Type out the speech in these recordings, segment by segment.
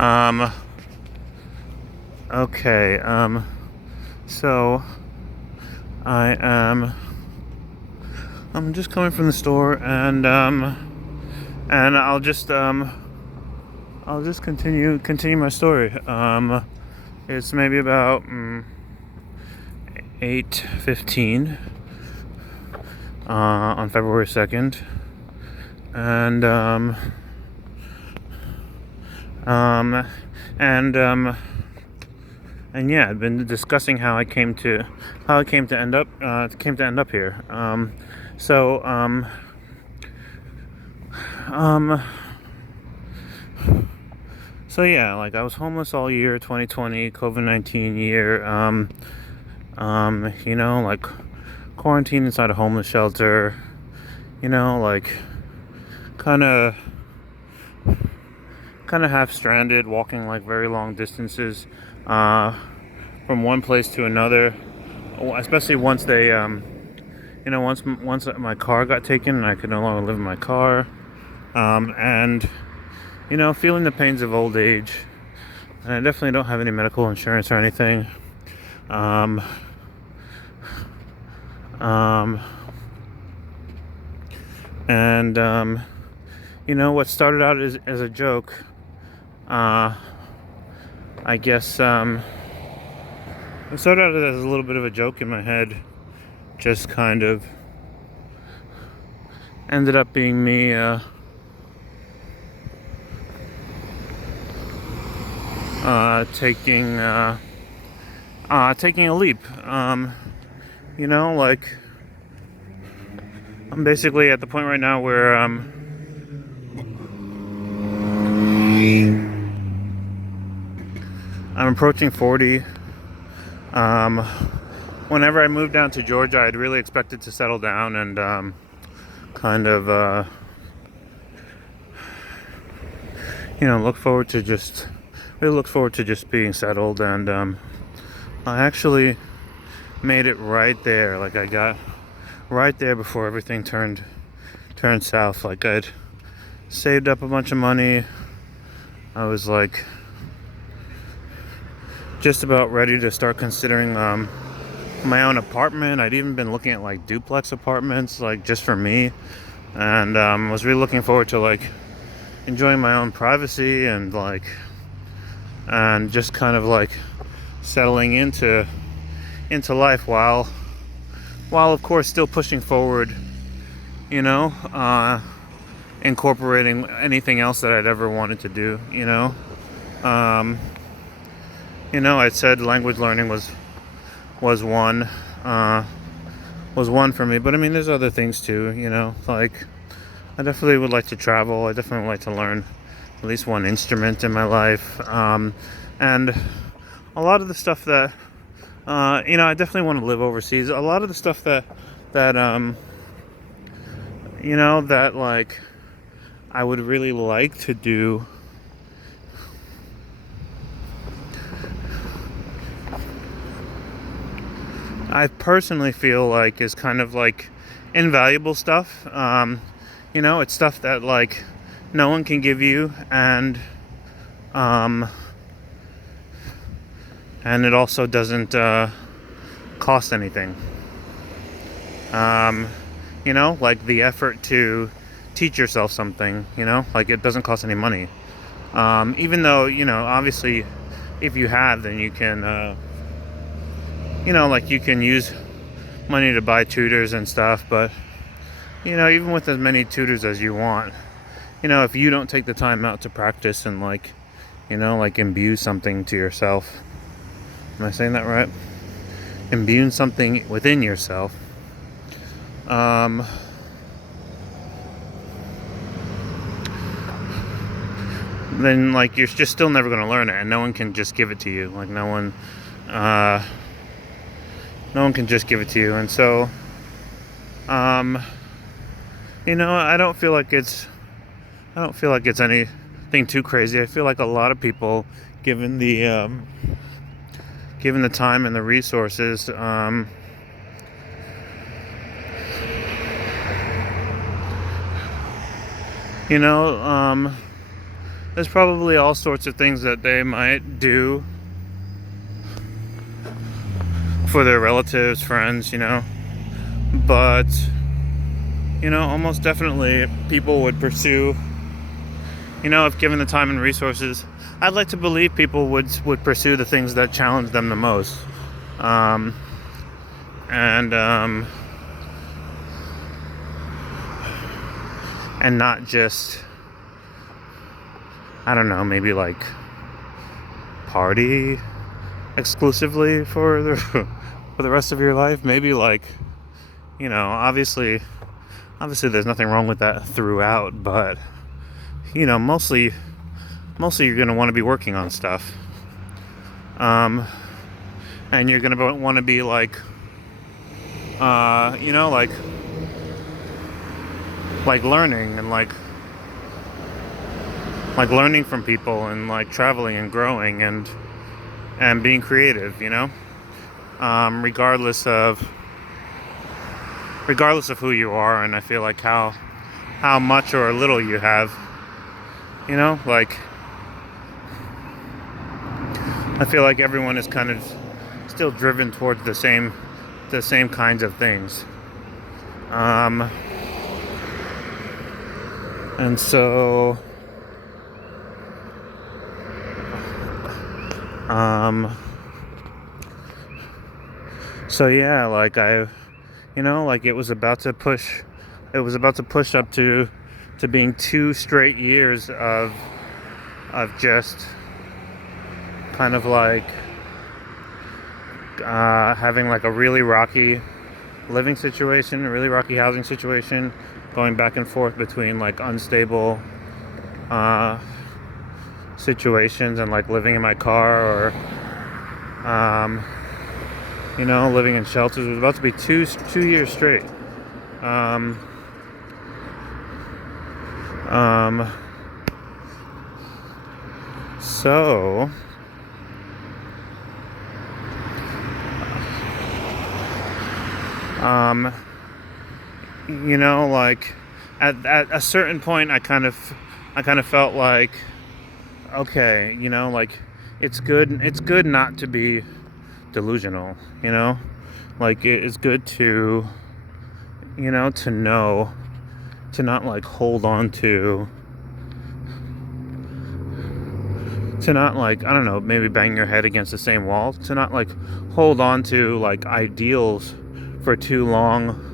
Um, okay, so I am, I'm just coming from the store and I'll just continue my story. It's maybe about 8:15 on February 2nd, and um, and and yeah, I've been discussing how I came to end up here. So um, so yeah, like I was homeless all year, 2020, COVID-19 year. Like quarantined inside a homeless shelter. Like kind of half stranded, walking like very long distances from one place to another. Especially once they, once my car got taken and I could no longer live in my car, and feeling the pains of old age. And I definitely don't have any medical insurance or anything. Um, um, and what started out as a joke, I guess, it started out as a little bit of a joke in my head, just kind of ended up being me taking a leap. Like I'm basically at the point right now where I'm approaching 40. Whenever I moved down to Georgia, I'd really expected to settle down and kind of look forward to just being settled, and I actually made it right there. Like I got right there before everything turned south. Like I'd saved up a bunch of money. I was like just about ready to start considering my own apartment. I'd even been looking at like duplex apartments, like just for me, and was really looking forward to like enjoying my own privacy and just kind of like settling into life while of course still pushing forward, incorporating anything else that I'd ever wanted to do. I said language learning was one for me, but I mean there's other things too. Like I definitely would like to travel. I definitely would like to learn at least one instrument in my life, and a lot of the stuff that I definitely want to live overseas. A lot of the stuff that like I would really like to do. I personally feel like is kind of like invaluable stuff. It's stuff that like no one can give you, and it also doesn't cost anything. Like the effort to teach yourself something, like it doesn't cost any money. Even though, obviously if you have, then you can, like you can use money to buy tutors and stuff, but, even with as many tutors as you want, if you don't take the time out to practice and like imbue something to yourself. Am I saying that right? Imbue something within yourself. Then like you're just still never going to learn it, and no one can just give it to you. Like no one can just give it to you. And so I don't feel like it's anything too crazy. I feel like a lot of people, given the time and the resources, there's probably all sorts of things that they might do for their relatives, friends, but almost definitely people would pursue, if given the time and resources, I'd like to believe people would pursue the things that challenge them the most. And not just, I don't know, maybe like party exclusively for the rest of your life. Maybe like, obviously there's nothing wrong with that throughout, but mostly you're going to want to be working on stuff. And you're going to want to be like, like learning and like learning from people and like traveling and growing and being creative, regardless of who you are. And I feel like how much or little you have, like I feel like everyone is kind of still driven towards the same kinds of things. And so yeah, like like it was about to push up to being 2 straight years of just kind of like having like a really rocky living situation, a really rocky housing situation, going back and forth between like unstable situations and like living in my car or living in shelters. It was about to be 2 years straight. So like at a certain point I kind of felt like, okay, like it's good not to be delusional, like it's good to know to not like hold on to not like, I don't know, maybe bang your head against the same wall, to not like hold on to like ideals for too long,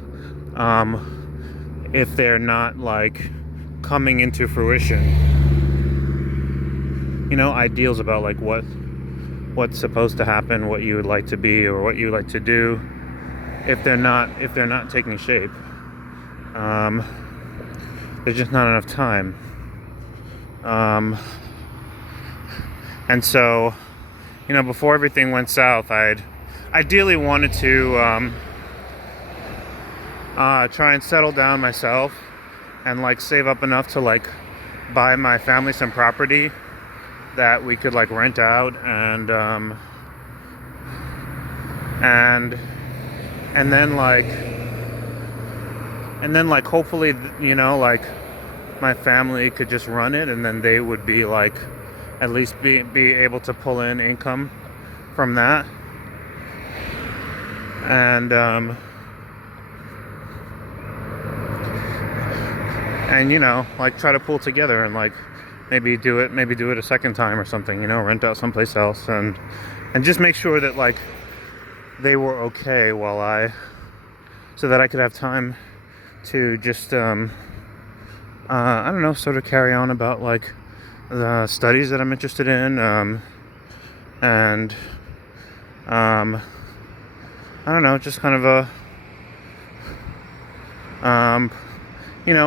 if they're not like coming into fruition. Ideals about like what's supposed to happen, what you would like to be or what you like to do, if they're not taking shape, there's just not enough time. And so, before everything went south, I'd ideally wanted to try and settle down myself and like save up enough to like buy my family some property that we could like rent out and then hopefully like my family could just run it, and then they would be like at least be able to pull in income from that, and like try to pull together and like maybe do it a second time or something, rent out someplace else and just make sure that like they were okay so that I could have time to just I don't know, sort of carry on about like the studies that I'm interested in, and I don't know, just kind of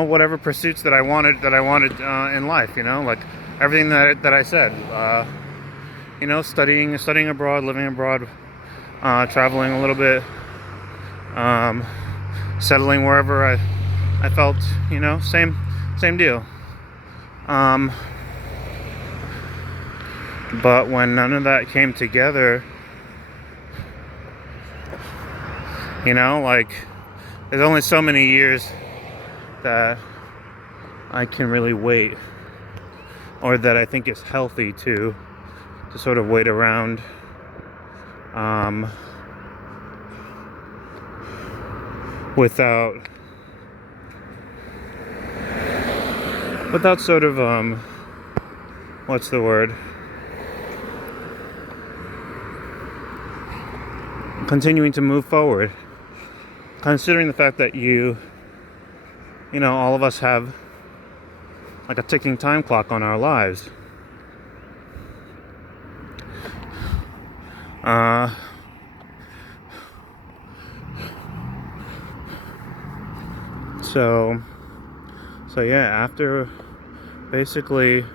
whatever pursuits that I wanted in life, like everything that I said, studying abroad, living abroad, traveling a little bit, settling wherever I felt, same deal. But when none of that came together, like there's only so many years that I can really wait or that I think is healthy to sort of wait around without sort of what's the word, continuing to move forward, considering the fact that all of us have like a ticking time clock on our lives. So yeah, after basically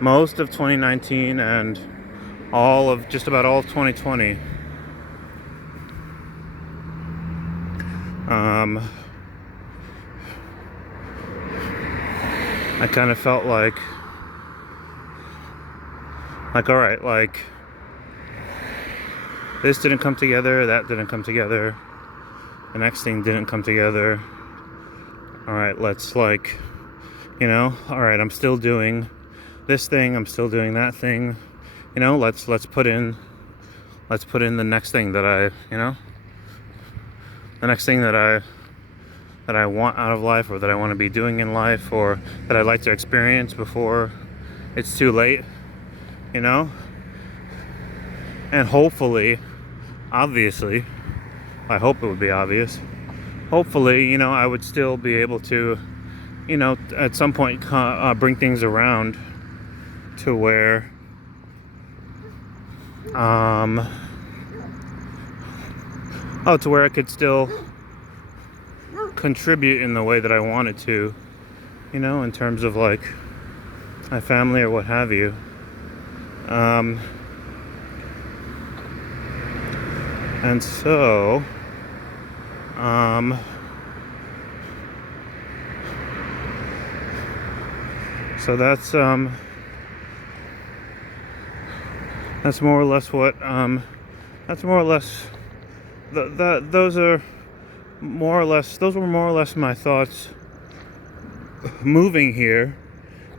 most of 2019 and just about all of 2020, I kind of felt like all right, like this didn't come together, that didn't come together, the next thing didn't come together. All right, let's all right, I'm still doing this thing, I'm still doing that thing, let's put in the next thing that I want out of life, or that I want to be doing in life, or that I'd like to experience before it's too late, and hopefully, obviously, I hope it would be obvious, hopefully, I would still be able to, at some point bring things around to where to where I could still contribute in the way that I wanted to, in terms of like my family or what have you. And so that's more or less what those were more or less my thoughts moving here,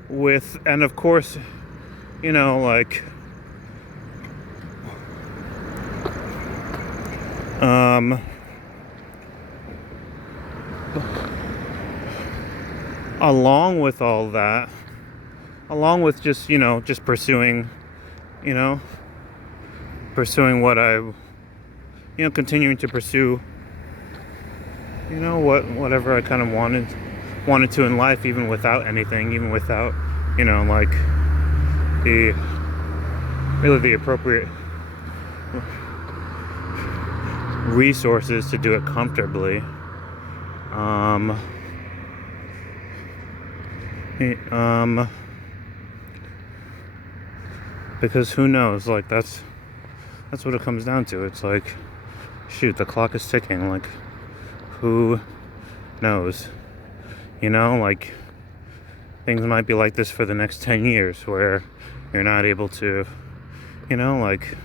and of course, like along with all that, along with just pursuing what I continuing to pursue whatever I kind of wanted to in life, even without anything, even without like the appropriate resources to do it comfortably. Because who knows, like that's what it comes down to. It's like, shoot, the clock is ticking, like who knows, like things might be like this for the next 10 years where you're not able to like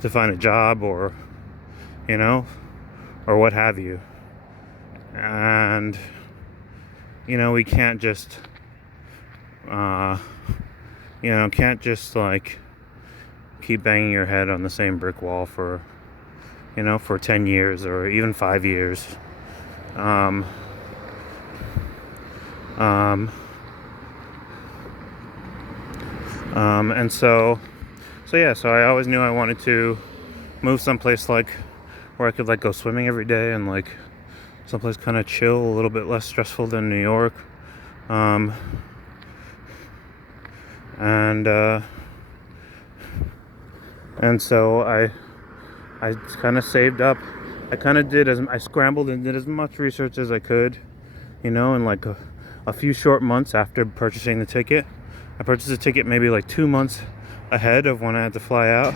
to find a job or or what have you, and we can't just like keep banging your head on the same brick wall for 10 years or even 5 years. And so I always knew I wanted to move someplace like where I could like go swimming every day, and like someplace kind of chill, a little bit less stressful than New York. And so I kind of saved up. I scrambled and did as much research as I could, in like a few short months after purchasing the ticket. I purchased the ticket maybe like 2 months ahead of when I had to fly out,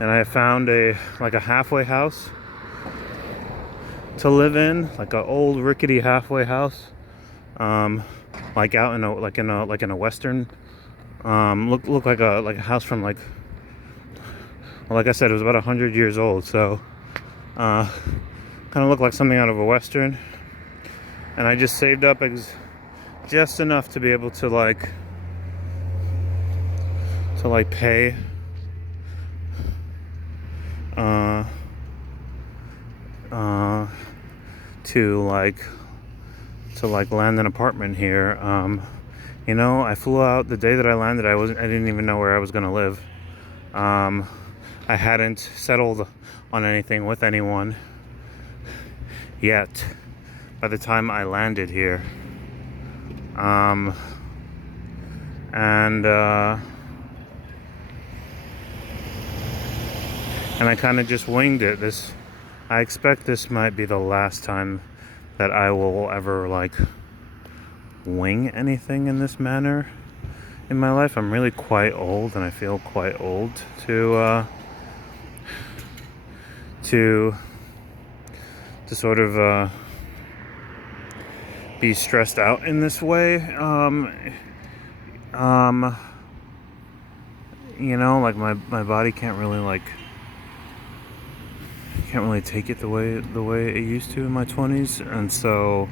and I found a halfway house to live in, like an old rickety halfway house, like out in a western, look like a house from like I said, it was about 100 years old, so kind of looked like something out of a western. And I just saved up just enough to be able to like pay uh uh to land an apartment here. I flew out the day that I landed. I didn't even know where I was gonna live. I hadn't settled on anything with anyone yet by the time I landed here. And I kind of just winged it. I expect this might be the last time that I will ever like wing anything in this manner in my life. I'm really quite old, and I feel quite old to sort of be stressed out in this way. Like my body can't really take it the way it used to in my 20s, and so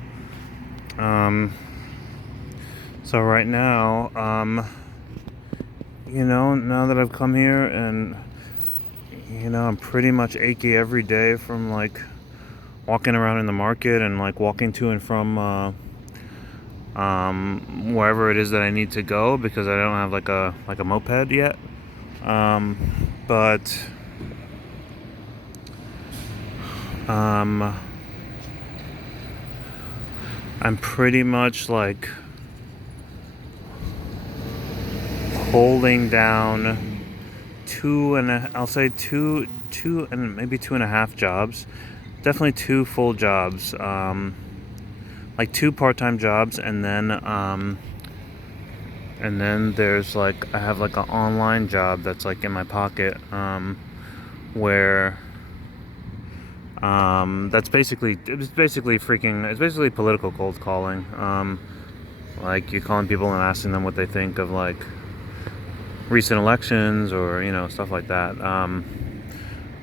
right now, now that I've come here, and I'm pretty much achy every day from like walking around in the market and like walking to and from wherever it is that I need to go, because I don't have like a moped yet. But I'm pretty much like holding down two and maybe 2.5 jobs. Definitely 2 full jobs, like 2 part-time jobs, and then there's like I have like an online job that's like in my pocket, where it's basically political cold calling. Like you're calling people and asking them what they think of like recent elections, or stuff like that.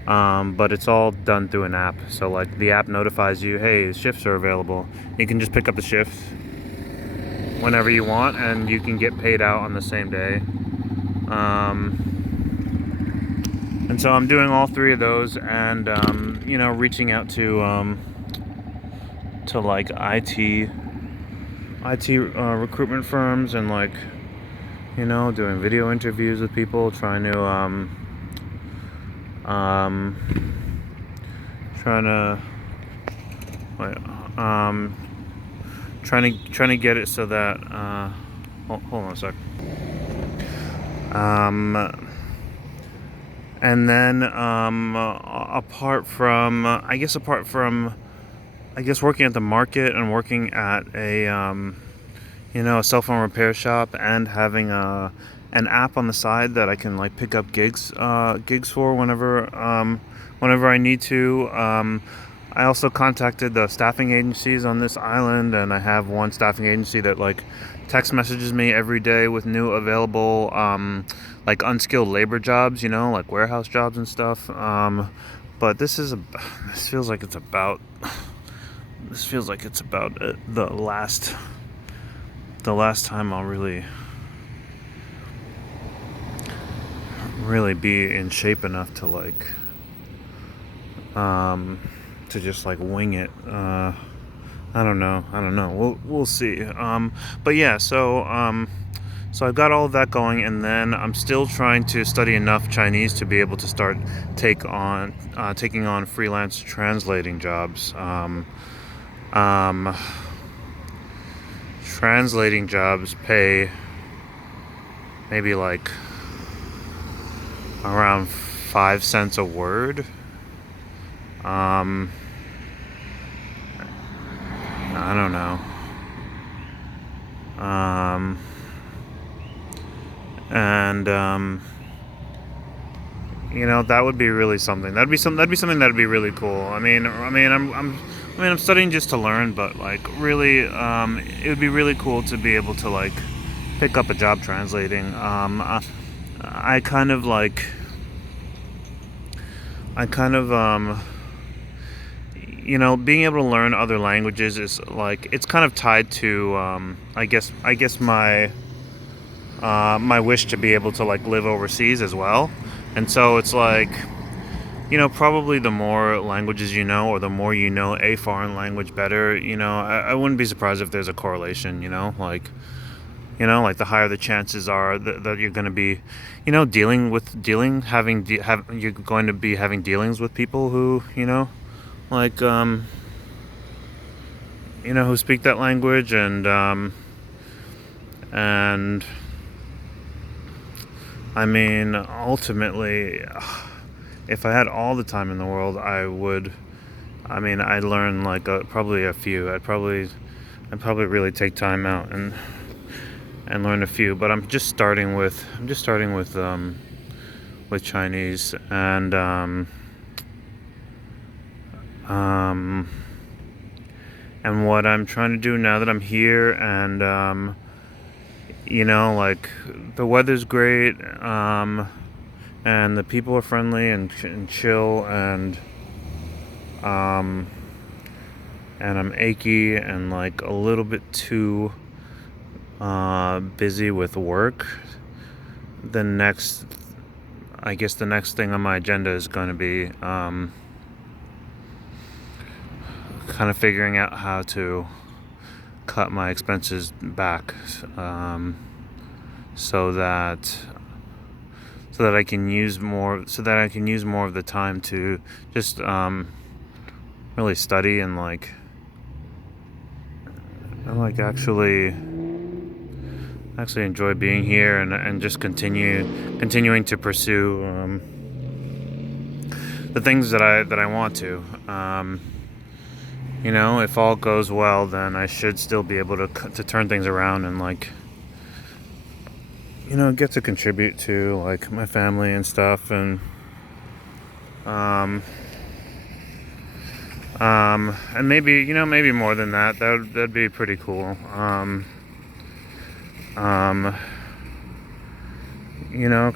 But it's all done through an app. So like the app notifies you, hey, shifts are available. You can just pick up the shifts whenever you want, and you can get paid out on the same day. And so I'm doing all 3 of those, and reaching out to like IT recruitment firms, and like doing video interviews with people, trying to get it so that hold on a sec. And then apart from working at the market and working at a a cell phone repair shop, and having an app on the side that I can like pick up gigs for whenever I need to. I also contacted the staffing agencies on this island, and I have one staffing agency that like text messages me every day with new available like unskilled labor jobs, like warehouse jobs and stuff. But this feels like it's about the last time I'll really be in shape enough to like to just like wing it. I don't know. We'll see. But yeah, so I've got all of that going, and then I'm still trying to study enough Chinese to be able to start taking on freelance translating jobs. Translating jobs pay maybe like around 5 cents a word. I don't know. And that would be really something. That'd be something that'd be really cool. I'm studying just to learn, but like really, it would be really cool to be able to like pick up a job translating. I kind of being able to learn other languages is like it's kind of tied to I guess my wish to be able to like live overseas as well. And so it's like, probably the more languages you know, or the more you know a foreign language better, I wouldn't be surprised if there's a correlation, like the higher the chances are that you're going to be, you're going to be having dealings with people who, like, who speak that language, and I mean, ultimately, if I had all the time in the world, I would. I mean, I'd learn like probably a few. I'd probably really take time out and learn a few. But I'm just starting with Chinese, um, and what I'm trying to do now that I'm here, and like the weather's great, and the people are friendly and chill, um, and I'm achy and like a little bit too busy with work. I guess the next thing on my agenda is going to be kind of figuring out how to cut my expenses back, so that I can use more of the time to just really study and actually enjoy being here, and just continuing to pursue the things that I want to. If all goes well, then I should still be able to turn things around and get to contribute to like my family and stuff, and maybe more than that. That'd be pretty cool.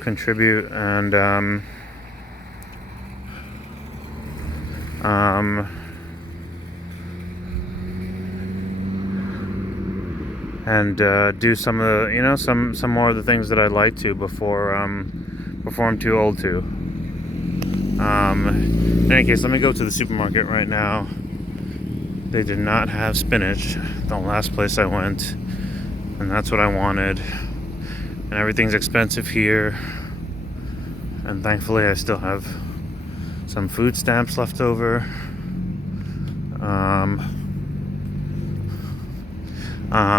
Contribute and do some of the some more of the things that I'd like to before I'm too old to. In any case, let me go to the supermarket right now. They did not have spinach the last place I went, and that's what I wanted. And everything's expensive here, and thankfully I still have some food stamps left over.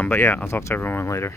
But yeah, I'll talk to everyone later.